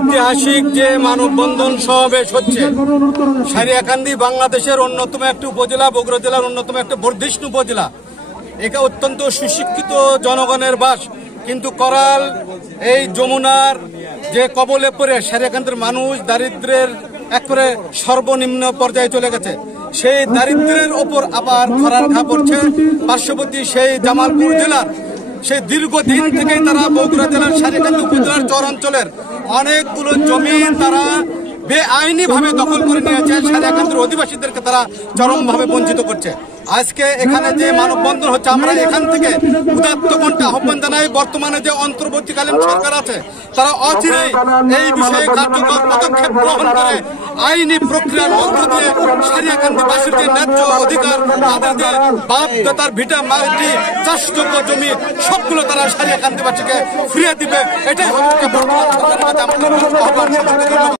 ঐতিহাসিক যে মানববন্ধন সমাবেশ হচ্ছে, সারিয়াকান্দি বাংলাদেশের অন্যতম একটি উপজেলা, বগুড়া জেলার অন্যতম একটা বর্ধিষ্ণু উপজেলা। এটা অত্যন্ত সুশিক্ষিত জনগণের বাস, কিন্তু করাল এই যমুনার যে কবলে পড়ে সারিয়াকান্দির মানুষ দারিদ্র্যের একবারে সর্বনিম্ন পর্যায়ে চলে গেছে। সেই দারিদ্র্যের ওপর আবার খরার ঘা পড়ছে পার্শ্ববর্তী সেই জামালপুর জেলার। সেই দীর্ঘদিন থেকেই তারা বগুড়া জেলার সারিয়াকান্দি উপজেলার চর অঞ্চলের অনেকগুলো জমি তারা বেআইনি ভাবে দখল করে নিয়েছে। সারিয়াকান্দির অধিবাসীদেরকে তারা চরমভাবে বঞ্চিত করছে। আজকে এখানে যে মানববন্ধন হচ্ছে, আমরা এখান থেকে উদাত্ত কণ্ঠে আহ্বান জানাই, বর্তমানে যে অন্তর্বর্তীকালীন সরকার আছে তারা অচিরেই এই বিষয়ে কার্যকর পদক্ষেপ গ্রহণ করে আইনি প্রক্রিয়ার মধ্য দিয়ে সারিয়াকান্দিবাসীর যে ন্যায্য অধিকার, তাদের যে বাপ-দাদার ভিটা মাটি চাষযোগ্য জমি সবগুলো তারা সারিয়াকান্দিবাসীকে ফিরিয়ে দিবে। এটাই হচ্ছে বর্তমান সরকারের কাছে আমাদের আহ্বান।